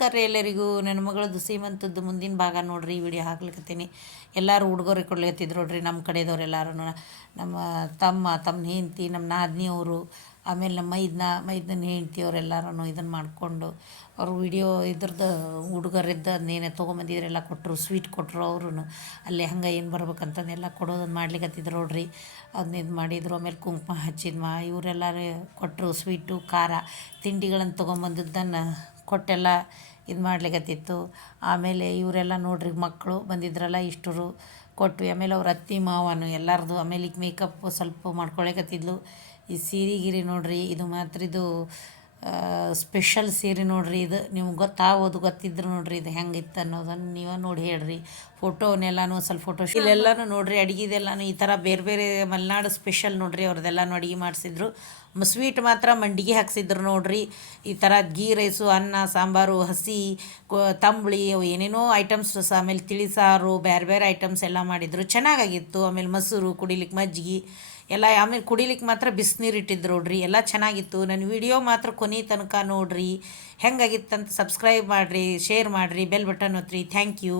ನಮಸ್ಕಾರ ರೀ ಎಲ್ಲರಿಗೂ. ನನ್ನ ಮಗಳದ್ದು ಸೀಮಂತದ್ದು ಮುಂದಿನ ಭಾಗ ನೋಡ್ರಿ ಈ ವಿಡಿಯೋ ಹಾಕ್ಲಿಕತ್ತೀನಿ. ಎಲ್ಲರೂ ಉಡುಗೊರೆ ಕೊಡ್ಲಿಕತ್ತಿದ್ರು ನೋಡ್ರಿ ನಮ್ಮ ಕಡೆದವ್ರು ಎಲ್ಲರೂ. ನಮ್ಮ ತಮ್ಮನ ಹೆಂಡ್ತಿ, ನಮ್ಮ ನಾದಿನಿಯವರು, ಆಮೇಲೆ ನಮ್ಮ ಮೈದನ ಹೆಂಡ್ತಿ ಅವರೆಲ್ಲರೂ ಇದನ್ನು ಮಾಡಿಕೊಂಡು ಅವರು ವಿಡಿಯೋ ಇದ್ರದ್ದು ಉಡುಗೊರೆದ್ದು ಅದನ್ನೇನೇ ತೊಗೊಂಬಂದಿದ್ರೆಲ್ಲ ಕೊಟ್ಟರು, ಸ್ವೀಟ್ ಕೊಟ್ಟರು. ಅವರು ಅಲ್ಲೇ ಹಂಗೆ ಏನು ಬರ್ಬೇಕಂತಂದೆಲ್ಲ ಕೊಡೋದನ್ನು ಮಾಡ್ಲಿಕತ್ತಿದ್ರು ನೋಡ್ರಿ. ಅದನ್ನ ಇದು ಮಾಡಿದರು. ಆಮೇಲೆ ಕುಂಕುಮ ಹಚ್ಚಿದ್ಮ ಇವರೆಲ್ಲರೂ ಕೊಟ್ಟರು. ಸ್ವೀಟು, ಖಾರ, ತಿಂಡಿಗಳನ್ನು ತೊಗೊಂಬಂದಿದ್ದನ್ನು ಕೊಟ್ಟೆಲ್ಲ ಇದು ಮಾಡ್ಲಿಕತ್ತಿತ್ತು. ಆಮೇಲೆ ಇವರೆಲ್ಲ ನೋಡ್ರಿ ಮಕ್ಕಳು ಬಂದಿದ್ರಲ್ಲ ಇಷ್ಟರು ಕೊಟ್ವಿ. ಆಮೇಲೆ ಅವ್ರ ಅತ್ತೆ ಮಾವನು ಎಲ್ಲರದು. ಆಮೇಲೆ ಈಗ ಮೇಕಪ್ ಸ್ವಲ್ಪ ಮಾಡ್ಕೊಳಕತ್ತಿದ್ಲು. ಈ ಸೀರೆ ಗಿರಿ ನೋಡ್ರಿ, ಇದು ಮಾತ್ರ ಇದು ಸ್ಪೆಷಲ್ ಸೀರೆ ನೋಡ್ರಿ. ಇದು ನಿಮ್ಗೆ ಗೊತ್ತಿದ್ರು ನೋಡ್ರಿ ಇದು ಹೆಂಗಿತ್ತು ಅನ್ನೋದನ್ನು ನೀವೇ ನೋಡಿ ಹೇಳ್ರಿ. ಫೋಟೋನೆಲ್ಲನೂ ಸ್ವಲ್ಪ ಇಲ್ಲೆಲ್ಲನೂ ನೋಡ್ರಿ ಅಡುಗೆದೆಲ್ಲನೂ ಈ ಥರ ಬೇರೆ ಬೇರೆ ಮಲೆನಾಡು ಸ್ಪೆಷಲ್ ನೋಡ್ರಿ. ಅವ್ರದ್ದೆಲ್ಲನೂ ಅಡುಗೆ ಮಾಡಿಸಿದ್ರು. ಸ್ವೀಟ್ ಮಾತ್ರ ಮಂಡಿಗೆ ಹಾಕ್ಸಿದ್ರು ನೋಡ್ರಿ. ಈ ಥರ ಗೀ ರೈಸು, ಅನ್ನ, ಸಾಂಬಾರು, ಹಸಿ ತಂಬುಳಿ, ಅವು ಏನೇನೋ ಐಟಮ್ಸ್, ಆಮೇಲೆ ತಿಳಿ ಸಾರು, ಬೇರೆ ಬೇರೆ ಐಟಮ್ಸ್ ಎಲ್ಲ ಮಾಡಿದರು. ಚೆನ್ನಾಗಾಗಿತ್ತು. ಆಮೇಲೆ ಮೊಸರು, ಕುಡಿಲಿಕ್ಕೆ ಮಜ್ಜಿಗೆ ಎಲ್ಲ. ಆಮೇಲೆ ಕುಡಿಲಿಕ್ಕೆ ಮಾತ್ರ ಬಿಸಿನೀರು ಇಟ್ಟಿದ್ರು ನೋಡ್ರಿ. ಎಲ್ಲ ಚೆನ್ನಾಗಿತ್ತು. ನನ್ನ ವಿಡಿಯೋ ಮಾತ್ರ ಕೊನೆ ತನಕ ನೋಡ್ರಿ. ಹೆಂಗಾಗಿತ್ತಂತ ಸಬ್ಸ್ಕ್ರೈಬ್ ಮಾಡಿರಿ, ಶೇರ್ ಮಾಡಿರಿ, ಬೆಲ್ ಬಟನ್ ಒತ್ತಿರಿ. Thank you.